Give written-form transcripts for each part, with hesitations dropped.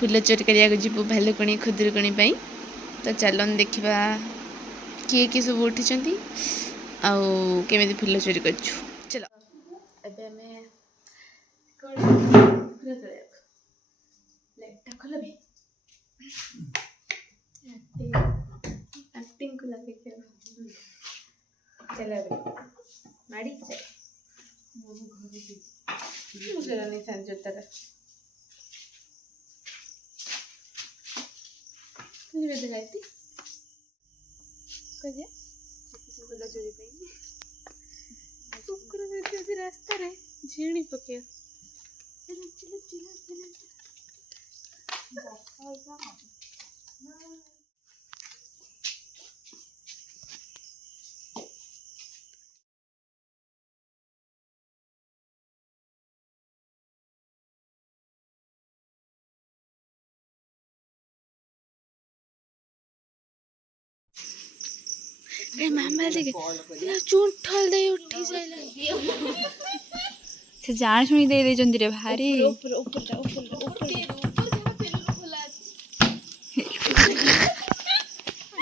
फूल चोरी करिया जीवु भालुकणी खुदुरकुणी पाई। तो चलन देखा किए किए सब उठी केमी फूल चोरी कर चलो एक्टिंग को लगे चलो माड़ी चल मुझे नहीं संजोता का निवेद गाइती कहिए फूल चोरी पे कुकुर देखते रास्ता रे झीणी पके चलो चलो चलो चलो मामा देखे चुंठल दे उठी जाइला से जान सुनी दे दे चंदी रे भारी ऊपर ऊपर जा ऊपर ऊपर जगह तेल खोला अछि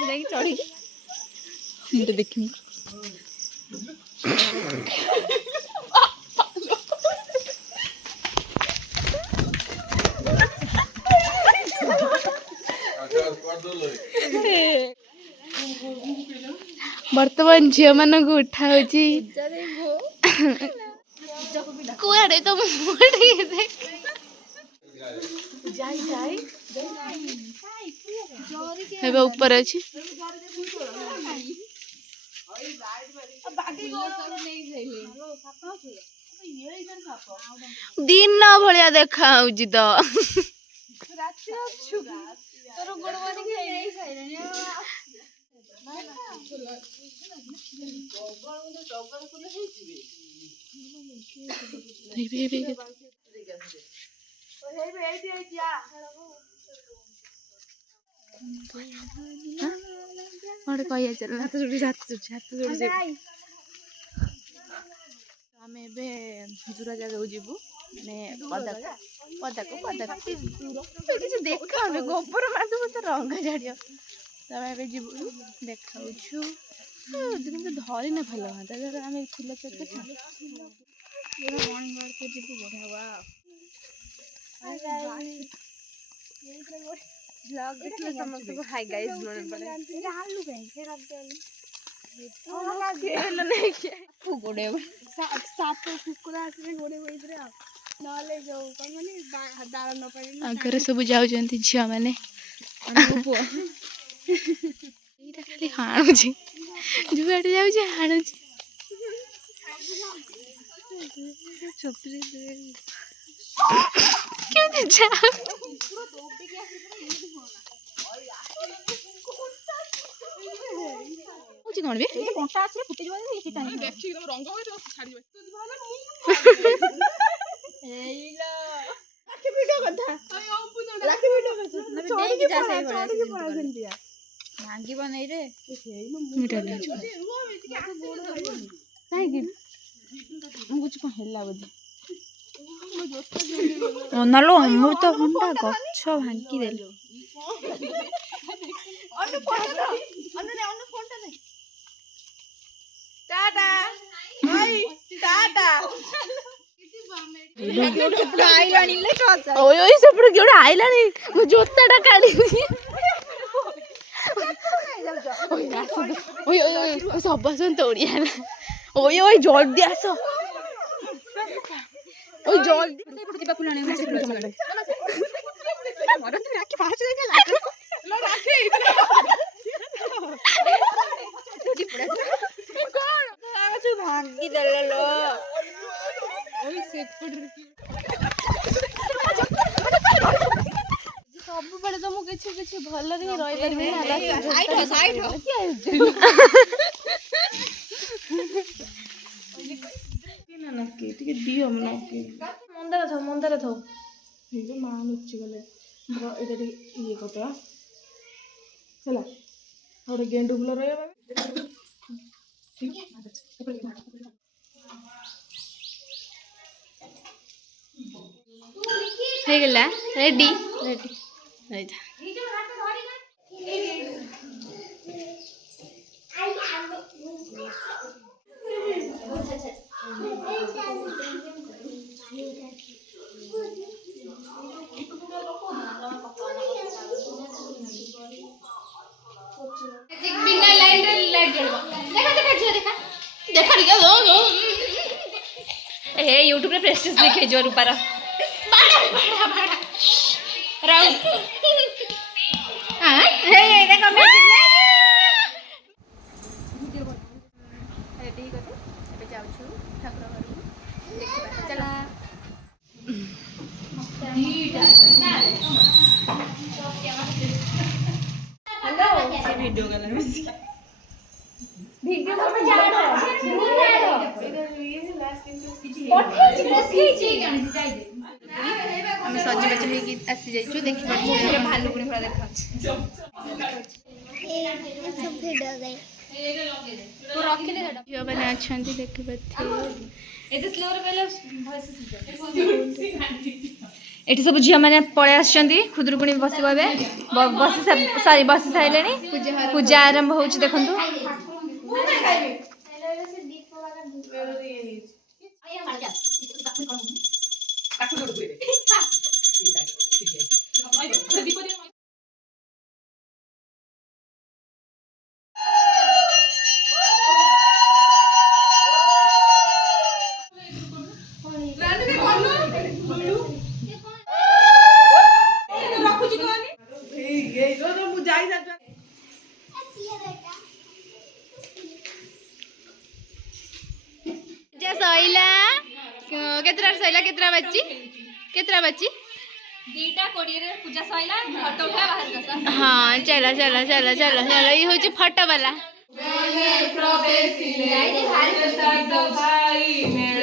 देख चढ़ी हम तो देखी वर्तमान झील मान को उठा कुआड़े तो ऊपर अच्छी दिन भाया देखा तो दूर जगह जीवु पदा को देखा गोबर मार तो रंग झाड़ तमें जीवु देखा धरी ना भल हाँ आम फूल चोरी मॉर्निंग वॉक जीवु बढ़िया ब्लॉग देखले समस्त को हाय गाइस मन पड़े एटा हालु काई से रख देली नहीं के गोड़े साप कुकुर आसे गोड़े इधर आ नले जो माने दाल न पाई घर सब जाउ जंती झिया माने अनुपो एटा खाली हाणु छी जुआडे जाउ छी हाणु छी छपरी दे क्यों दे जा मुझे कौन बे ये कोंटा आछे फुटे जवा दे एटा देखि एकदम रंग होय तो छाड़ी तो भाला एइला राखी वीडियो कथा ओय ओपु न राखी वीडियो कथा चोरी की जा सही बड़ा सेंटिया मांगी बनै रे मिटा ले काई कि मुझे को हेला बजे ओनालो अमृत भंडा गच्छ भांगी देलो अनु फोटो दो अनु फोटो दे टाटा बाय टाटा आइलानी ले ओय ओय सपड़ केडा आइलानी मु जोताटा काढी ओय ओय ओय सबसन तोड़िया ओय ओय जल्दी आसो ओय जल्दी से पड़ दिबा फुलाने से पड़ जमा लगे मरत में आके पाछ दे ला राखे टूटी पड़े कोन आज भांगी देलो ओय से पड़ सब बड़े तो मु किछि भल रे रहि परबे साइड हो ना के टिके दियो मनो के मंदार थो हे जे मा लुचि गले एटा ये कोटा चला और गेंडू फुल रहे ठीक है गला रेडी रेडी बिना लाइट लाइट जलवा देखा देखा जो देखा देखा रिया ए YouTube रे प्रेस्टिज देखे जो रूपारा बड़ा बड़ा बड़ा राउंड हां हे ये देखो म्यूजिक में वीडियो बना रेडी करते एबे जाउ छु ठाकुर घरु देखबा चला हेलो वीडियो गला वीडियो में जा रहा है इधर ये लास्ट हम सज बच हे आसी जाइछु देखि पड़छ भालू पुनी पूरा देखा सब वीडियो गए तो रखि ले हटा जो बने अछंती देखि बथे एते स्लो रे पहले वॉइस एठी सब झिया माने पळे आछंती खुदरुकुणी बसिबा बे बस सॉरी बस साइलेनी पूजा आरंभ होउछ देखंतु केतरा बच्ची दीटा कोडिये रे पूजा सइला फोटो उठा बाहर कसा हां चला चला चला चला चला ई होची फोटो वाला प्रवेश ले भाई